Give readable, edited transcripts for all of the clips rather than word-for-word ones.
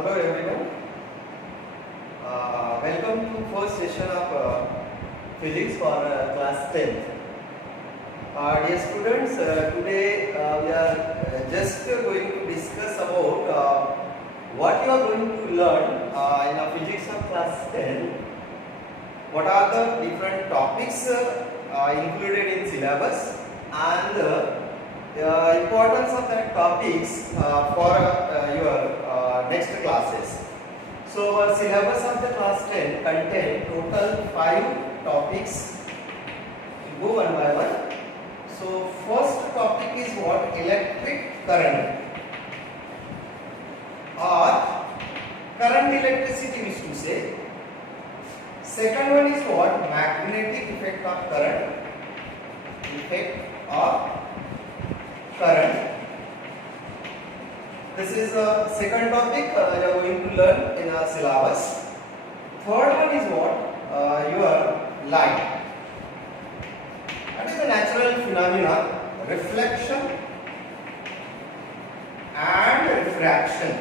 Hello everyone. Welcome to first session of physics for class 10th. Dear students, today we are just going to discuss about what you are going to learn in physics of class 10. What are the different topics included in syllabus and the importance of that topics for your next classes. So our syllabus of the class 10 contain total 5 topics. We'll go one by one. So first topic is what? Electric current or current electricity we used to say. Second one is what? Magnetic effect of current. Effect of current. This is the second topic you are going to learn in our syllabus. Third one is what? Your light. That is the natural phenomena, reflection and refraction.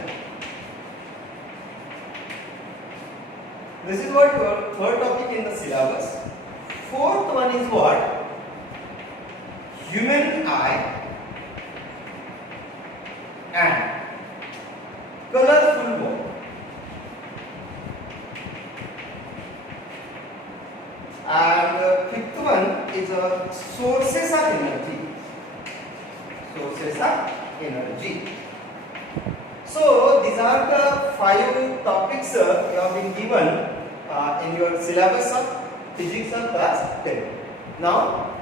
This is what your third topic in the syllabus. Fourth one is what? Human eye and colorful world. And fifth one is sources of energy. Sources of energy. So these are the 5 topics you have been given in your syllabus of physics of class 10. Now,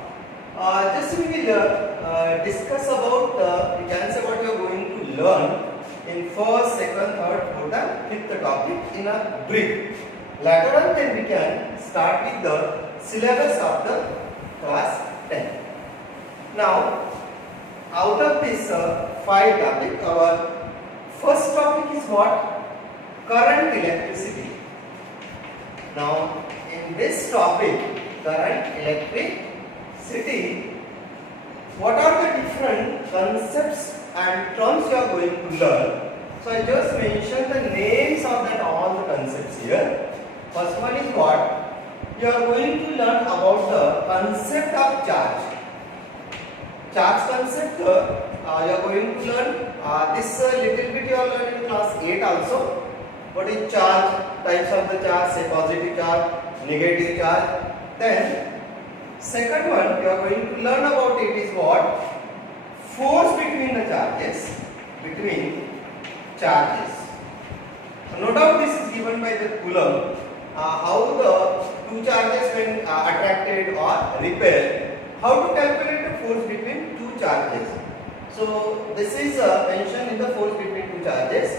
just we will discuss about you can say what you are going to learn in first, second, third, fourth and fifth topic in a brief. Later on then we can start with the syllabus of the class 10. Now, out of this 5 topic, our first topic is what? Current electricity. Now, in this topic, current electricity, what are the different concepts and terms you are going to learn? So I just mentioned the names of that all the concepts here. First one is what? You are going to learn about the concept of charge. Charge concept you are going to learn. This little bit you are learning in class 8 also. What is charge? Types of the charge, say positive charge, negative charge. Then second one you are going to learn about it is what? Force between the charges. Between charges. No doubt this is given by the Coulomb. How the two charges when attracted or repelled. How to calculate the force between two charges. So this is mentioned in the force between two charges.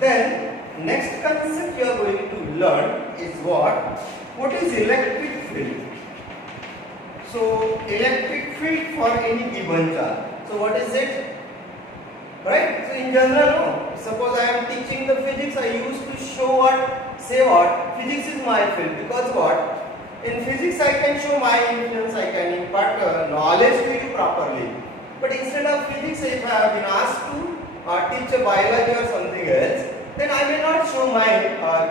Then next concept you are going to learn is what? What is electric field? So electric field for any given charge. So what is it? Right? So in general, no. Suppose I am teaching the physics, I used to show what? Say what? Physics is my field. Because what? In physics I can show my influence, I can impart knowledge to you properly. But instead of physics, if I have been asked to teach a biology or something else, then I may not show my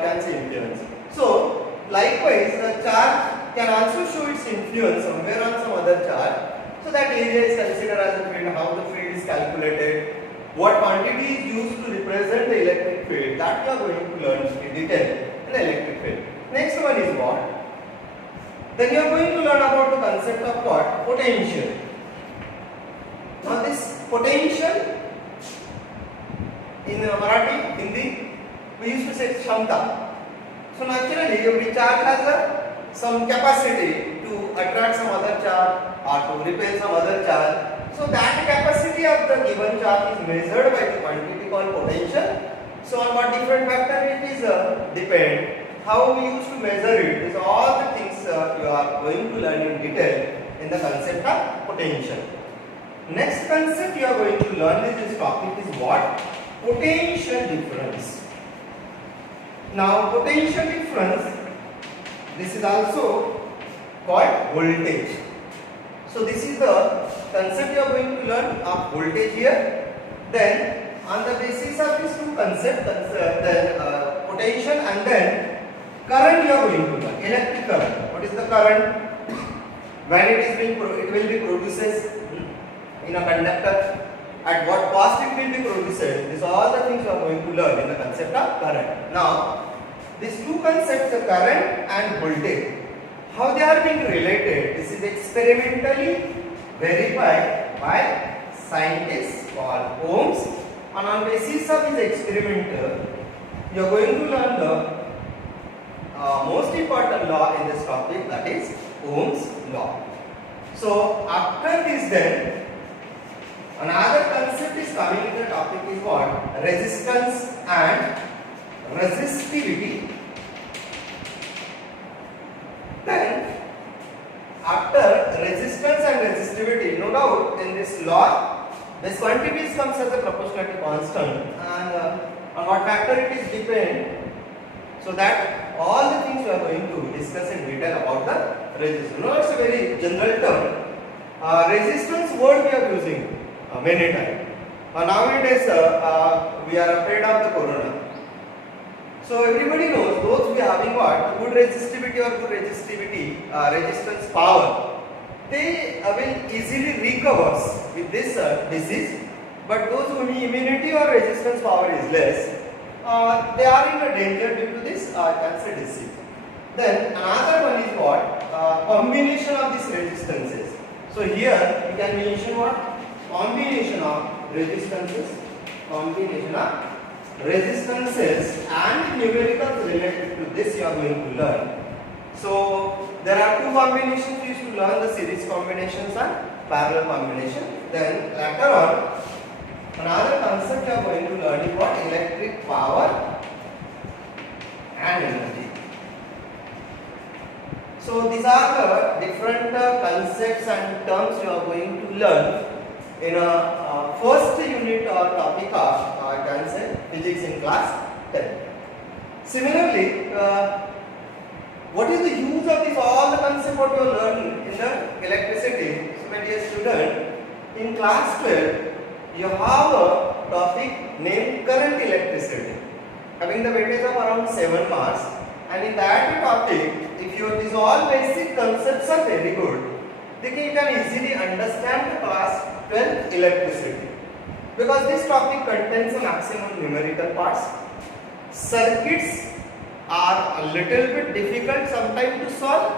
can say influence. So likewise, the charge can also show its influence somewhere on some other charge. So that area is considered as a field, how the field is calculated, what quantity is used to represent the electric field. That you are going to learn in detail in the electric field. Next one is what? Then you are going to learn about the concept of what? Potential. Now this potential in Marathi, Hindi, we used to say Kshamta. So naturally every charge has some capacity to attract some other charge or to repel some other charge. So that capacity of the given charge is measured by the quantity called potential. So on what different factor it is depend. How we used to measure it is all the things you are going to learn in detail in the concept of potential. Next concept you are going to learn in this topic is what? Potential difference. Now potential difference, this is also called voltage. So this is the concept you are going to learn of voltage here. Then on the basis of these two concepts, then potential and then current you are going to learn. Electric current. What is the current? When it will be produced in a conductor. At what cost it will be produced. These are all the things you are going to learn in the concept of current. Now, these two concepts, the current and voltage, how they are being related, this is experimentally verified by scientists called Ohms, and on basis of this experiment, you are going to learn the most important law in this topic, that is Ohm's law. So after this then, another concept is coming in the topic is what? Resistance and resistivity. Then after resistance and resistivity, no doubt in this law, this quantities comes as a proportionality constant, and on what factor it is depend. So that all the things we are going to discuss in detail about the resistance. No, it's a very general term. Resistance word we are using many times. Nowadays we are afraid of the corona. So everybody knows those we are having what? Good resistivity or good resistance power, they will easily recover with this disease. But those whose immunity or resistance power is less, they are in a danger due to this cancer disease. Then another one is what? Combination of these resistances. So here you can mention what? Combination of resistances and numericals related to this you are going to learn. So there are two combinations you should learn, the series combinations and parallel combination. Then later on, another concept you are going to learn is what? Electric power and energy. So these are the different concepts and terms you are going to learn in a first unit or topic of I can say physics in class 10. Similarly, what is the use of this all the concept what you are learning in the electricity? So my dear student, in class 12 you have a topic named current electricity, having the weightage of around 7 marks, and in that topic, if your these all basic concepts are very good, then you can easily understand the class 12 electricity, because this topic contains a maximum numerical parts. Circuits are a little bit difficult sometimes to solve,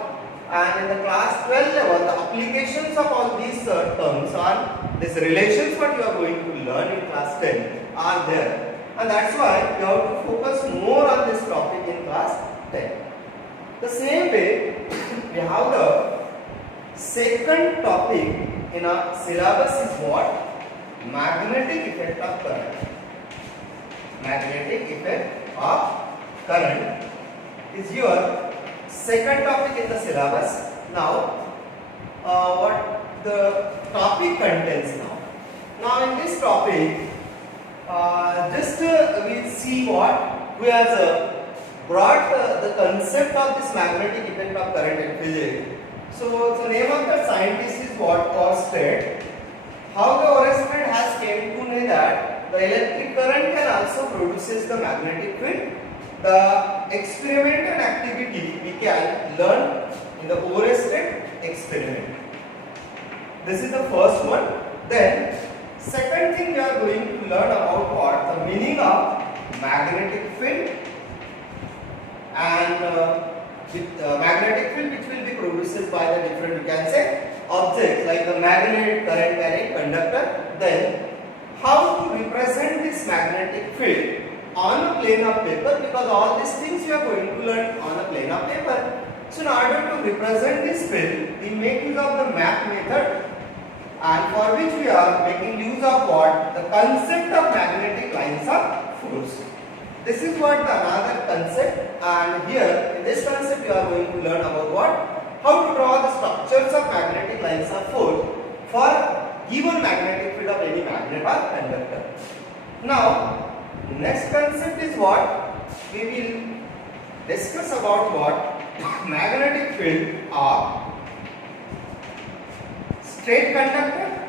and in the class 12 level the applications of all these terms are these relations what you are going to learn in class 10 are there, and that's why you have to focus more on this topic in class 10. The same way we have the second topic in our syllabus is what? Magnetic effect of current. Magnetic effect of current is your second topic in the syllabus. Now, what the topic contains now? Now, in this topic, we'll see what who has brought the concept of this magnetic effect of current in physics. So, the name of the scientist is what? Oersted. How the Oersted has came to know that the electric current can also produces the magnetic field. The experimental activity we can learn in the Oersted experiment. This is the first one. Then second thing we are going to learn about what? The meaning of magnetic field, and magnetic field which will be produced by the different, you can say, objects like the magnet, current carrying conductor. Then how to represent this magnetic field on a plane of paper, because all these things you are going to learn on a plane of paper. So in order to represent this field, we make use of the map method, and for which we are making use of what? The concept of magnetic lines of force. This is what the another concept, and here in this concept you are going to learn about what? How to draw the structures of magnetic lines of force for given magnetic field of any magnet or conductor. Now, next concept is what? We will discuss about what? Magnetic field of straight conductor,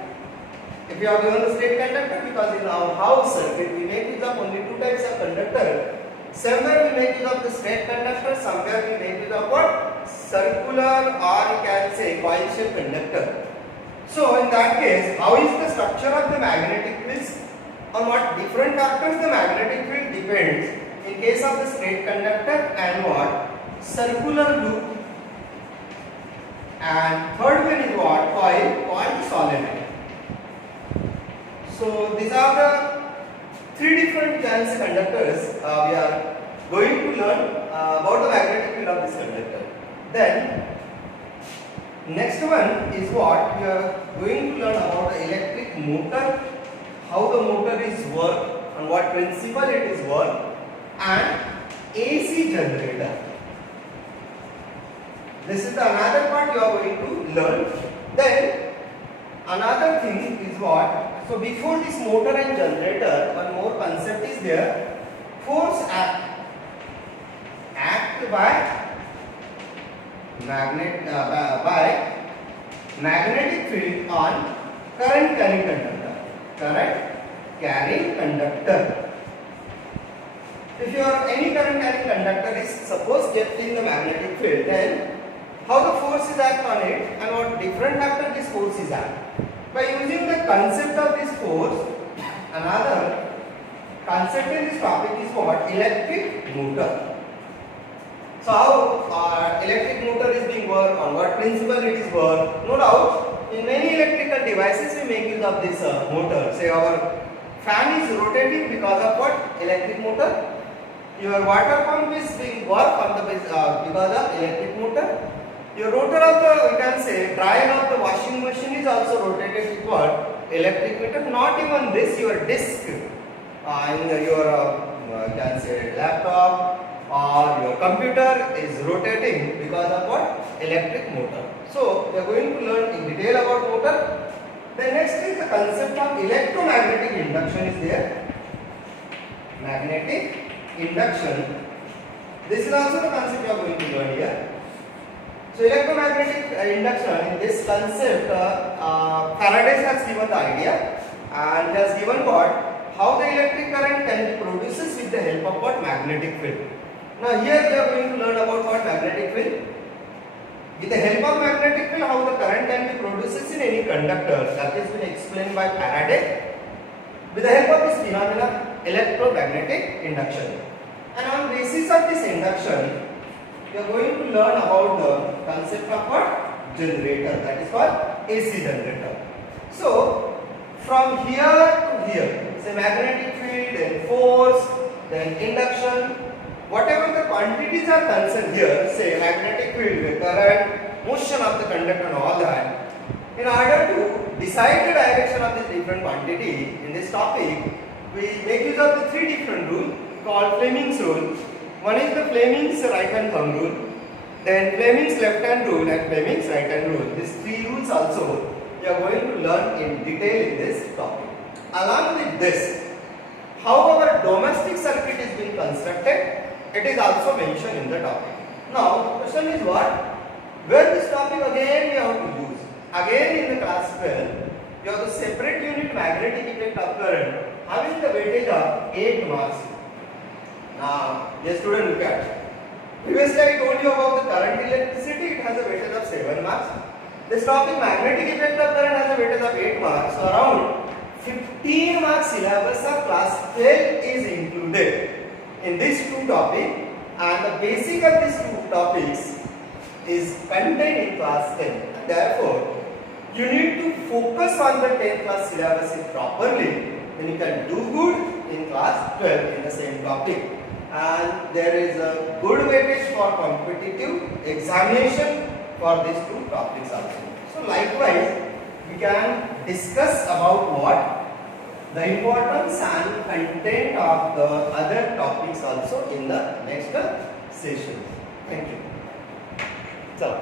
If you are given the straight conductor, because in our house circuit we make use of only two types of conductor. Somewhere we make use of the straight conductor, somewhere we make use of what? Circular, or you can say coil shaped conductor. So in that case, how is the structure of the magnetic fields? On what different factors the magnetic field depends. In case of the straight conductor and what? Circular loop. And third one is what? Coil solenoid. So these are the three different kinds of conductors we are going to learn about the magnetic field of this conductor. Then next one is what? We are going to learn about the electric motor, how the motor is work, on what principle it is work, and AC generator. This is the another part you are going to learn. Then another thing is what? So before this motor and generator, one more concept is there. Force act by magnetic field on current carrying conductor. Current carrying conductor. If your any current carrying conductor is suppose kept in the magnetic field, then how the force is act on it and what different factor this force is act. By using the concept of this force, another concept in this topic is what? Electric motor. So how electric motor is being worked, on what principle it is worked? No doubt, in many electrical devices we make use of this motor. Say our fan is rotating because of what? Electric motor. Your water pump is being worked on the because of electric motor. Your rotor of the, we can say, dryer of the washing machine is also rotated with what? Electric motor. Not even this, your disc in your you can say laptop or your computer is rotating because of what? Electric motor. So we are going to learn in detail about motor. Then next is the concept of electromagnetic induction is there. Magnetic induction. This is also the concept you are going to learn here. So electromagnetic induction, in this concept Faraday has given the idea and has given what? How the electric current can be produced with the help of what? Magnetic field. Now here we are going to learn about what? Magnetic field. With the help of magnetic field, how the current can be produced in any conductor, that has been explained by Faraday. With the help of this phenomena, electromagnetic induction. And on basis of this induction, we are going to learn about the concept of what? Generator, that is called AC generator. So from here to here, say magnetic field, then force, then induction, whatever the quantities are concerned here, say magnetic field, current, motion of the conductor and all that, in order to decide the direction of this different quantity in this topic, we make use of the three different rules called Fleming's rule. One is the Fleming's right hand thumb rule, then Fleming's left hand rule and Fleming's right hand rule. These three rules also we are going to learn in detail in this topic. Along with this, how our domestic circuit is being constructed, it is also mentioned in the topic. Now the question is what? Where this topic again we have to use? Again in the class 12, you have to separate unit magnetic effect of current having the weightage of 8 marks. Now, dear student, look at. Previously I told you about the current electricity, it has a weightage of 7 marks. This topic magnetic effect of current has a weightage of 8 marks. So around 15 marks syllabus of class 12 is included in these two topics, and the basic of these two topics is contained in class 10. Therefore, you need to focus on the 10th class syllabus properly, then you can do good in class 12 in the same topic. And there is a good weightage for competitive examination for these two topics also. So likewise, we can discuss about what? The importance and content of the other topics also in the next session. Thank you. So,